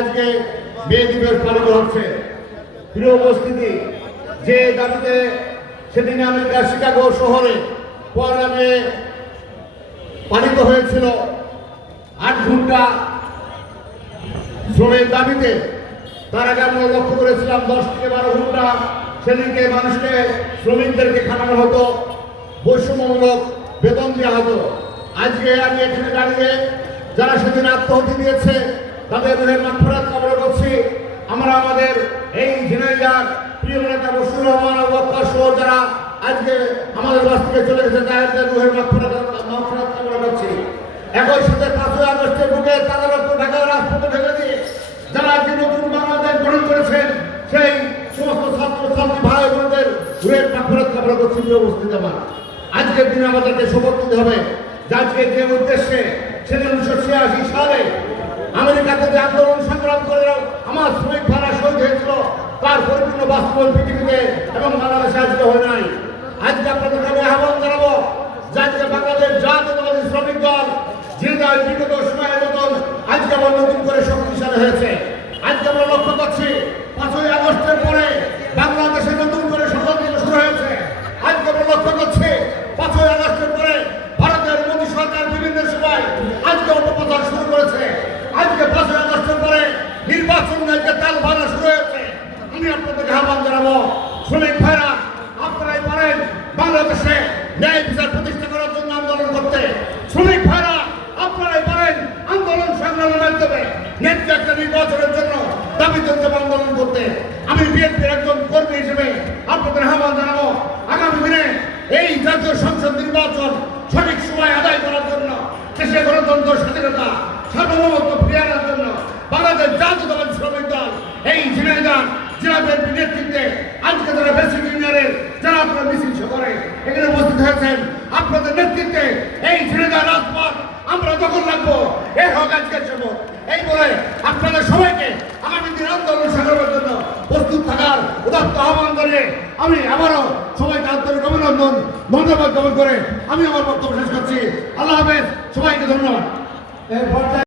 আজকে মে দিবস পালিত হচ্ছে। প্রিয় উপস্থিতি, যে দাবিতে সেদিন আমেরিকার শিকাগো শহরে পয়লা মে পালিত হয়েছিল আট ঘণ্টা শ্রমের দাবিতে, তার আগে আমরা লক্ষ্য করেছিলাম দশ থেকে বারো ঘণ্টা সেদিনকে মানুষকে, শ্রমিকদেরকে খাটানো হতো, বৈষম্যমূলক বেতন দেওয়া হতো। আজকে আমি এখানে দাঁড়িয়ে যারা সেদিন আত্মহতি দিয়েছে তাদের রুহের মাফরাত কামনা করছি। আমরা আমাদের এই ঝিনাইদার প্রিয় নেতা বসুর রহমান আবক্কর সহ যারা আজকে আমাদের বাস থেকে চলে গেছে তাদের রুহের মাফরাত মাফরাত কামনা করছি। একই সাথে পাঁচই আগস্টের বুকে তাদের রক্ত ঢাকার রাজপথে ঢেলে দিয়ে যারা আজকে নতুন বাংলাদেশ গঠন করেছেন, সেই সমস্ত ছাত্র ছাত্রী ভাই বোনদের ঘুরের পাখরাত কামনা করছি উপস্থিত আমার। আজকের দিনে আমাদেরকে শপথ নিতে হবে। যে আজকে যে উদ্দেশ্যে সেদিন উনিশশো ছিয়াশি সালে আমেরিকাতে যে আন্দোলন সংগ্রাম করে আমার শ্রমিক ভাড়া শহীদ হয়েছিল। তার পরিপূর্ণ বাস্তবন পৃথিবীতে এবং বাংলাদেশে আজকে হয় নাই। আজকে আপনাদেরকে আমি আহ্বান জানাব যে বাংলাদেশ জাতীয়তাবাদী শ্রমিক দল যে দল বিগত সময়ের মতন আজকে আবার নতুন করে শক্তিশালী হয়েছে আজকে আমরা লক্ষ্য করছি পাঁচই আগস্টের পরে বাংলাদেশে নতুন করে ষড়যন্ত্র শুরু হয়েছে আজকে আমরা লক্ষ্য করছি পাঁচই আগস্টের পরে ভারতের মোদী সরকার বিভিন্ন সময় আজকে অপপ্রচার শুরু করেছে আজকে পাঁচই আগস্টের পরে নির্বাচন আজকে তাল ভাড়া শুরু হয়েছে আমি আপনাদেরকে আহ্বান জানাব শ্রমিক ভাইরা আপনারাই পারেন বাংলাদেশে ন্যায় বিচার প্রতিষ্ঠা করার জন্য আন্দোলন করতে। শ্রমিক ভাইরা, আপনারাই পারেন আন্দোলন সংগ্রামের মাধ্যমে ন্যায্য একটা নির্বাচনের জন্য দাবি তুলতে আন্দোলন করতে। আমি বিএনপির একজন কর্মী হিসেবে আপনাদের আহ্বান জানাব, আগামী দিনে এই জাতীয় সংসদ নির্বাচন সঠিক সময় আদায় করার জন্য, দেশে গণতন্ত্র স্বাধীনতা, সার্বভৌমত্ব ফিরিয়ে আনার জন্য বাংলাদেশ জাতীয়তাবাদী শ্রমিক দল, এই ঝিনাইদার জেলা বিএনপি নেতৃত্বে আজকে যারা বেসিক ইউনিয়নের যারা আপনারা মিছিল করে এখানে উপস্থিত হয়েছেন আপনাদের নেতৃত্বে এই ঝিনাইদার রাজপথ আমরা দখল রাখব এ হোক আজকের সময় এই বলে আপনাদের সবাইকে আগামী দিন আন্দোলন সংগ্রামের জন্য প্রস্তুত থাকার উদাত্ত আহ্বান জানিয়ে আমি আবারও সবাইকে আন্তরিক অভিনন্দন, ধন্যবাদ জ্ঞাপন করে আমি আমার বক্তব্য শেষ করছি। আল্লাহ হাফেজ, সবাইকে ধন্যবাদ।